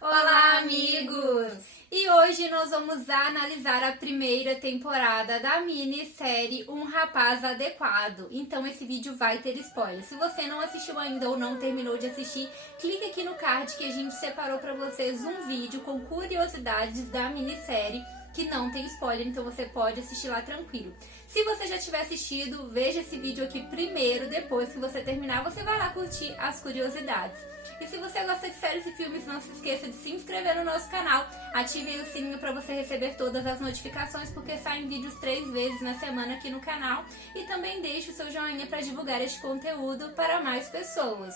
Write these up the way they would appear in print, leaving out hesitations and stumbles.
Olá, amigos! E hoje nós vamos analisar a primeira temporada da minissérie Um Rapaz Adequado. Então esse vídeo vai ter spoiler. Se você não assistiu ainda ou não terminou de assistir, clique aqui no card que a gente separou para vocês um vídeo com curiosidades da minissérie que não tem spoiler, então você pode assistir lá tranquilo. Se você já tiver assistido, veja esse vídeo aqui primeiro, depois que você terminar, você vai lá curtir as curiosidades. E se você gosta de séries e filmes, não se esqueça de se inscrever no nosso canal, ative aí o sininho para você receber todas as notificações, porque saem vídeos 3 vezes na semana aqui no canal, e também deixe o seu joinha para divulgar este conteúdo para mais pessoas.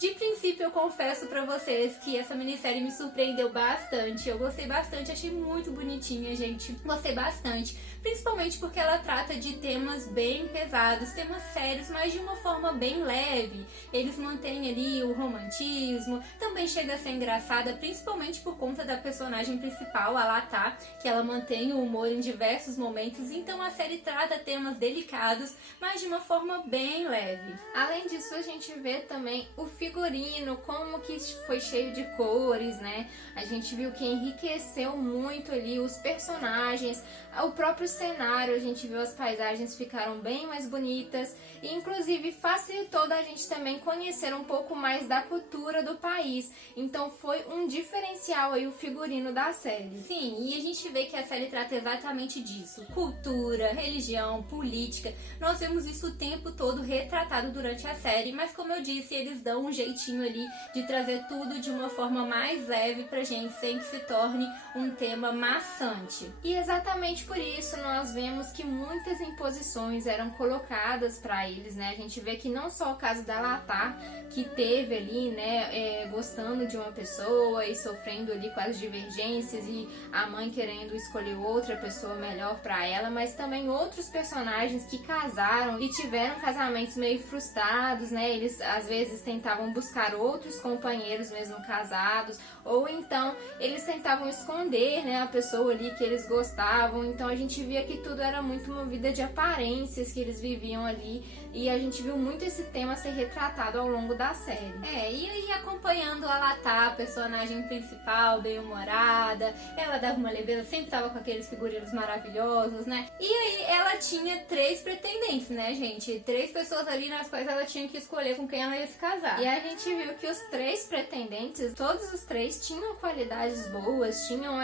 De princípio, eu confesso pra vocês que essa minissérie me surpreendeu bastante. Eu gostei bastante, achei muito bonitinha, gente. Gostei bastante, principalmente porque ela trata de temas bem pesados, temas sérios, mas de uma forma bem leve. Eles mantêm ali o romantismo, também chega a ser engraçada, principalmente por conta da personagem principal, a Latá, que ela mantém o humor em diversos momentos. Então a série trata temas delicados, mas de uma forma bem leve. Além disso, a gente vê também o figurino, como que foi cheio de cores, né? A gente viu que enriqueceu muito ali os personagens, o próprio cenário, a gente viu as paisagens ficaram bem mais bonitas e inclusive facilitou da gente também conhecer um pouco mais da cultura do país. Então foi um diferencial aí o figurino da série. Sim, e a gente vê que a série trata exatamente disso. Cultura, religião, política. Nós vemos isso o tempo todo retratado durante a série, mas como eu disse, eles dão um jeitinho ali de trazer tudo de uma forma mais leve pra gente, sem que se torne um tema maçante. E exatamente por isso nós vemos que muitas imposições eram colocadas para eles, né? A gente vê que não só o caso da Latá, que teve ali, né, gostando de uma pessoa e sofrendo ali com as divergências e a mãe querendo escolher outra pessoa melhor para ela, mas também outros personagens que casaram e tiveram casamentos meio frustrados, né? Eles às vezes tentavam buscar outros companheiros mesmo casados, ou então eles tentavam esconder, né, a pessoa ali que eles gostavam. Então a gente via que tudo era muito uma vida de aparências que eles viviam ali, e a gente viu muito esse tema ser retratado ao longo da série. E aí acompanhando a Latá, a personagem principal, bem-humorada, ela dava uma leveza, sempre tava com aqueles figurinos maravilhosos, né? E aí ela tinha 3 pretendentes, né, gente? 3 pessoas ali nas quais ela tinha que escolher com quem ela ia se casar. E a gente viu que os 3 pretendentes, todos os 3 tinham qualidades boas, tinham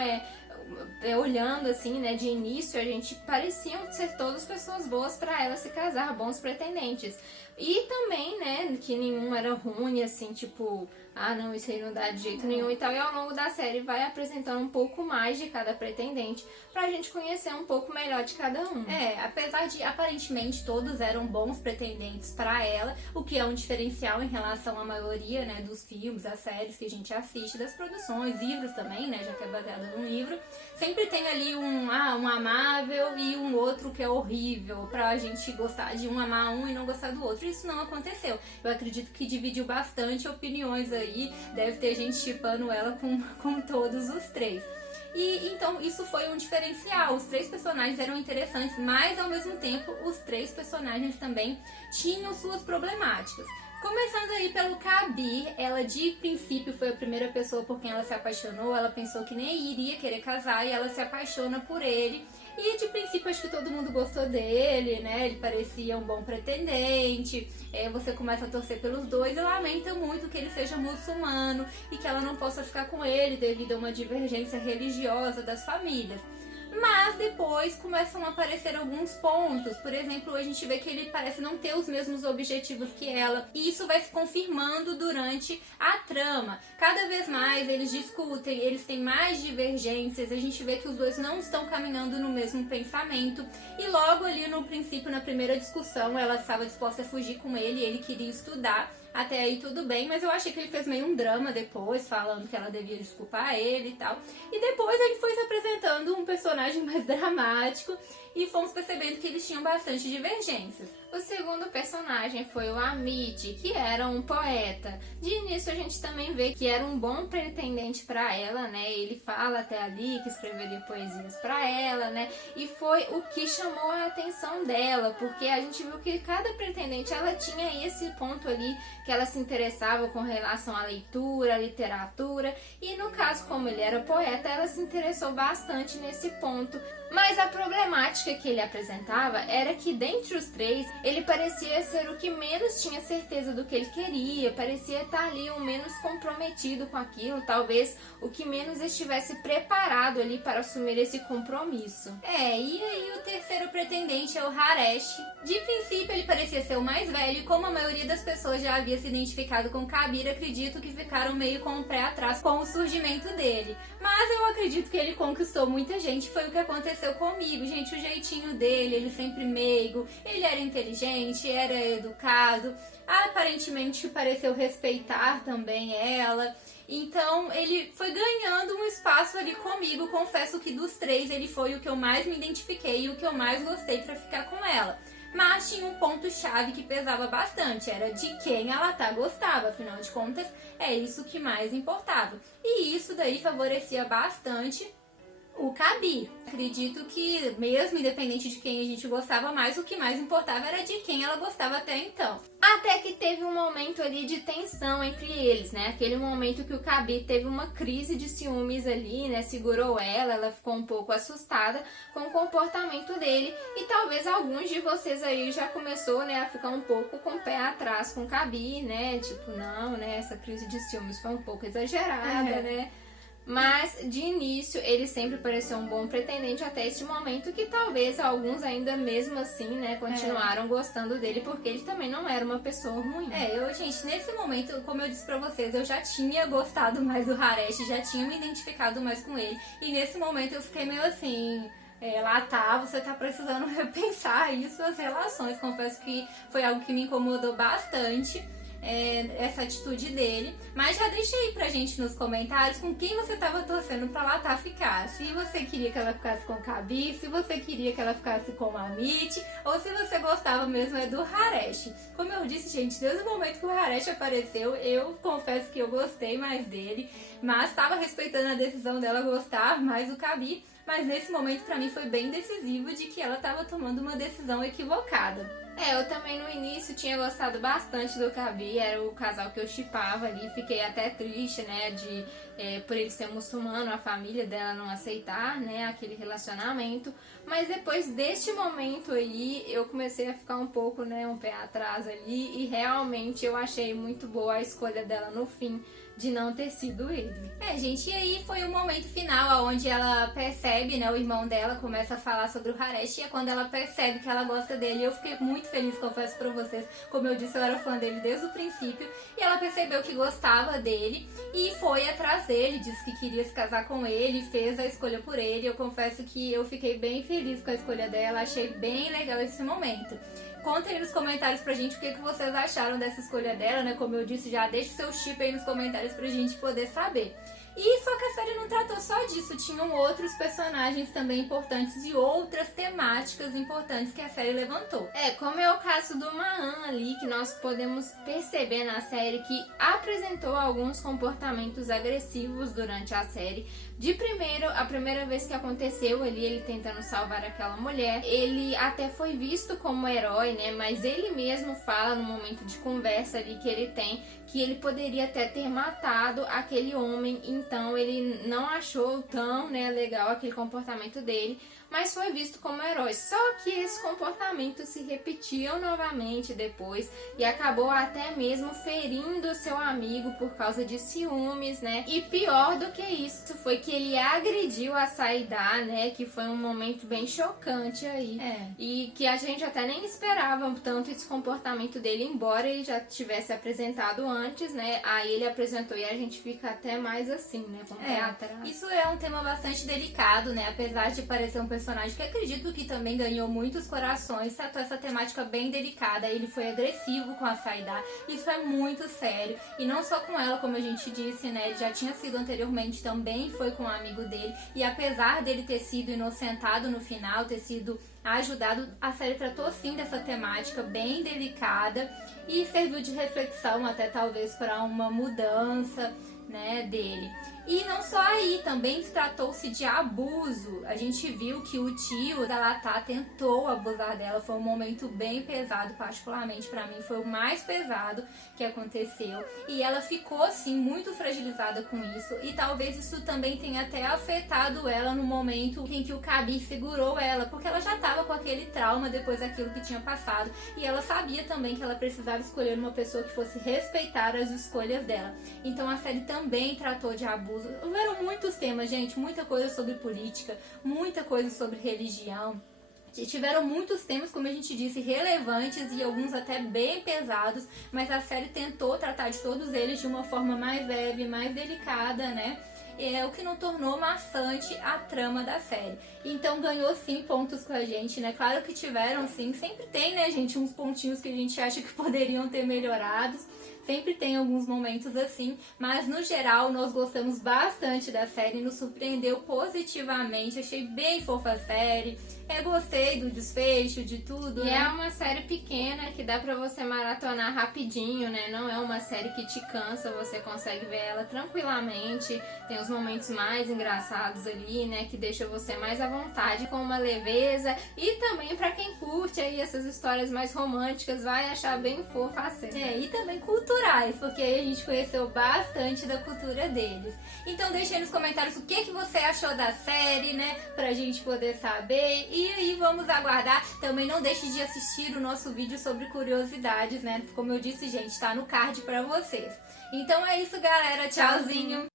olhando assim, né, de início, a gente pareciam ser todas pessoas boas para ela se casar, bons pretendentes. E também, né, que nenhum era ruim, assim, tipo, não, isso aí não dá de jeito nenhum e tal. E ao longo da série vai apresentando um pouco mais de cada pretendente pra gente conhecer um pouco melhor de cada um. Apesar de aparentemente todos eram bons pretendentes pra ela, o que é um diferencial em relação à maioria, né, dos filmes, das séries que a gente assiste, das produções, livros também, né, já que é baseado num livro. Sempre tem ali um amável e um outro que é horrível, pra gente gostar de amar um e não gostar do outro. Isso não aconteceu. Eu acredito que dividiu bastante opiniões aí, deve ter gente shippando ela com todos os 3. E então isso foi um diferencial. Os 3 personagens eram interessantes, mas ao mesmo tempo os 3 personagens também tinham suas problemáticas. Começando aí pelo Kabir, ela de princípio foi a primeira pessoa por quem ela se apaixonou. Ela pensou que nem iria querer casar e ela se apaixona por ele. E de princípio acho que todo mundo gostou dele, né? Ele parecia um bom pretendente. Você começa a torcer pelos dois e lamenta muito que ele seja muçulmano e que ela não possa ficar com ele devido a uma divergência religiosa das famílias. Mas depois começam a aparecer alguns pontos. Por exemplo, a gente vê que ele parece não ter os mesmos objetivos que ela. E isso vai se confirmando durante a trama. Cada vez mais eles discutem, eles têm mais divergências. A gente vê que os dois não estão caminhando no mesmo pensamento. E logo ali no princípio, na primeira discussão, ela estava disposta a fugir com ele. Ele queria estudar. Até aí tudo bem, mas eu achei que ele fez meio um drama depois, falando que ela devia desculpar ele e tal. E depois ele foi se apresentando um personagem mais dramático e fomos percebendo que eles tinham bastante divergências. O segundo personagem foi o Amit, que era um poeta. De início a gente também vê que era um bom pretendente para ela, né? Ele fala até ali que escreveria poesias para ela, né? E foi o que chamou a atenção dela, porque a gente viu que cada pretendente ela tinha esse ponto ali que ela se interessava com relação à leitura, à literatura, e no caso, como ele era poeta, ela se interessou bastante nesse ponto. Mas a problemática que ele apresentava era que dentre os três, ele parecia ser o que menos tinha certeza do que ele queria, parecia estar ali o menos comprometido com aquilo, talvez o que menos estivesse preparado ali para assumir esse compromisso. E aí o terceiro pretendente é o Haresh. De princípio ele parecia ser o mais velho e como a maioria das pessoas já havia se identificado com Kabir, acredito que ficaram meio com o pé atrás com o surgimento dele. Mas eu acredito que ele conquistou muita gente, foi o que aconteceu comigo, gente, o jeitinho dele, ele sempre meigo, ele era inteligente, era educado, aparentemente pareceu respeitar também ela. Então ele foi ganhando um espaço ali comigo. Confesso que dos três ele foi o que eu mais me identifiquei e o que eu mais gostei pra ficar com ela. Mas tinha um ponto-chave que pesava bastante, era de quem a Latá gostava, afinal de contas é isso que mais importava. E isso daí favorecia bastante o Kabir. Acredito que mesmo independente de quem a gente gostava mais, o que mais importava era de quem ela gostava até então. Até que teve um momento ali de tensão entre eles, né? Aquele momento que o Kabir teve uma crise de ciúmes ali, né? Segurou ela ficou um pouco assustada com o comportamento dele. E talvez alguns de vocês aí já começou, né, a ficar um pouco com o pé atrás com o Kabir, né? Tipo, não, né? Essa crise de ciúmes foi um pouco exagerada, né? Mas, de início, ele sempre pareceu um bom pretendente até este momento, que talvez alguns ainda mesmo assim, né, continuaram gostando dele, porque ele também não era uma pessoa ruim. Gente, nesse momento, como eu disse pra vocês, eu já tinha gostado mais do Haresh, já tinha me identificado mais com ele, e nesse momento eu fiquei meio assim... Latá, você tá precisando repensar aí suas relações. Confesso que foi algo que me incomodou bastante. Essa atitude dele, mas já deixa aí pra gente nos comentários com quem você tava torcendo pra Latá ficar, se você queria que ela ficasse com o Kabir, se você queria que ela ficasse com o Amit, ou se você gostava mesmo do Haresh. Como eu disse, gente, desde o momento que o Haresh apareceu, eu confesso que eu gostei mais dele, mas tava respeitando a decisão dela gostar mais do Kabir, mas nesse momento pra mim foi bem decisivo de que ela tava tomando uma decisão equivocada. Eu também no início tinha gostado bastante do Kabir, era o casal que eu shippava ali, fiquei até triste, né, por ele ser muçulmano, a família dela não aceitar, né, aquele relacionamento, mas depois deste momento aí, eu comecei a ficar um pouco, né, um pé atrás ali, e realmente eu achei muito boa a escolha dela no fim, de não ter sido ele. Gente, e aí foi o momento final onde ela percebe, né, o irmão dela começa a falar sobre o Haresh, e é quando ela percebe que ela gosta dele. Eu fiquei muito feliz, confesso pra vocês, como eu disse, eu era fã dele desde o princípio, e ela percebeu que gostava dele e foi atrás dele, disse que queria se casar com ele, fez a escolha por ele. Eu confesso que eu fiquei bem feliz com a escolha dela, achei bem legal esse momento. Contem aí nos comentários pra gente o que vocês acharam dessa escolha dela, né? Como eu disse, já deixe seu chip aí nos comentários pra gente poder saber. E só que a série não tratou só disso, tinham outros personagens também importantes e outras temáticas importantes que a série levantou. Como é o caso do Maan ali, que nós podemos perceber na série que apresentou alguns comportamentos agressivos durante a série. De primeiro, a primeira vez que aconteceu ali, ele tentando salvar aquela mulher, ele até foi visto como herói, né? Mas ele mesmo fala no momento de conversa ali que ele tem, que ele poderia até ter matado aquele homem, então ele não achou tão, né, legal aquele comportamento dele, mas foi visto como herói. Só que esse comportamento se repetiu novamente depois e acabou até mesmo ferindo seu amigo por causa de ciúmes, né? E pior do que isso foi que ele agrediu a Saidá, né? Que foi um momento bem chocante aí. E que a gente até nem esperava tanto esse comportamento dele, embora ele já tivesse apresentado antes, né? Aí ele apresentou e a gente fica até mais assim, assim, né? Com o pé atrás. Isso é um tema bastante delicado, né? Apesar de parecer um personagem que acredito que também ganhou muitos corações, tratou essa temática bem delicada. Ele foi agressivo com a Saida. Isso é muito sério. E não só com ela, como a gente disse, né? Ele já tinha sido anteriormente, também foi com um amigo dele. E apesar dele ter sido inocentado no final, ter sido ajudado, a série tratou sim dessa temática bem delicada e serviu de reflexão até talvez para uma mudança, né, dele. E não só aí, também tratou-se de abuso. A gente viu que o tio da Latá tentou abusar dela. Foi um momento bem pesado, particularmente para mim foi o mais pesado que aconteceu. E ela ficou assim muito fragilizada com isso. E talvez isso também tenha até afetado ela no momento em que o Kabir segurou ela, porque ela já estava com aquele trauma depois daquilo que tinha passado. E ela sabia também que ela precisava escolher uma pessoa que fosse respeitar as escolhas dela. Então a série também tratou de abuso. Houveram muitos temas, gente, muita coisa sobre política, muita coisa sobre religião. Tiveram muitos temas, como a gente disse, relevantes e alguns até bem pesados, mas a série tentou tratar de todos eles de uma forma mais leve, mais delicada, né? É o que não tornou maçante a trama da série. Então ganhou sim pontos com a gente, né? Claro que tiveram sim, sempre tem, né, gente, uns pontinhos que a gente acha que poderiam ter melhorados. Sempre tem alguns momentos assim, mas no geral nós gostamos bastante da série, nos surpreendeu positivamente, achei bem fofa a série, gostei do desfecho, de tudo. E né? é uma série pequena que dá pra você maratonar rapidinho, né? Não é uma série que te cansa, você consegue ver ela tranquilamente, tem os momentos mais engraçados ali, né? Que deixa você mais à vontade, com uma leveza, e também pra quem curte aí essas histórias mais românticas, vai achar bem fofa a série. E também culturais, porque aí a gente conheceu bastante da cultura deles. Então deixa aí nos comentários o que você achou da série, né? Pra gente poder saber. E aí vamos aguardar. Também não deixe de assistir o nosso vídeo sobre curiosidades, né? Como eu disse, gente, tá no card pra vocês. Então é isso, galera. Tchauzinho!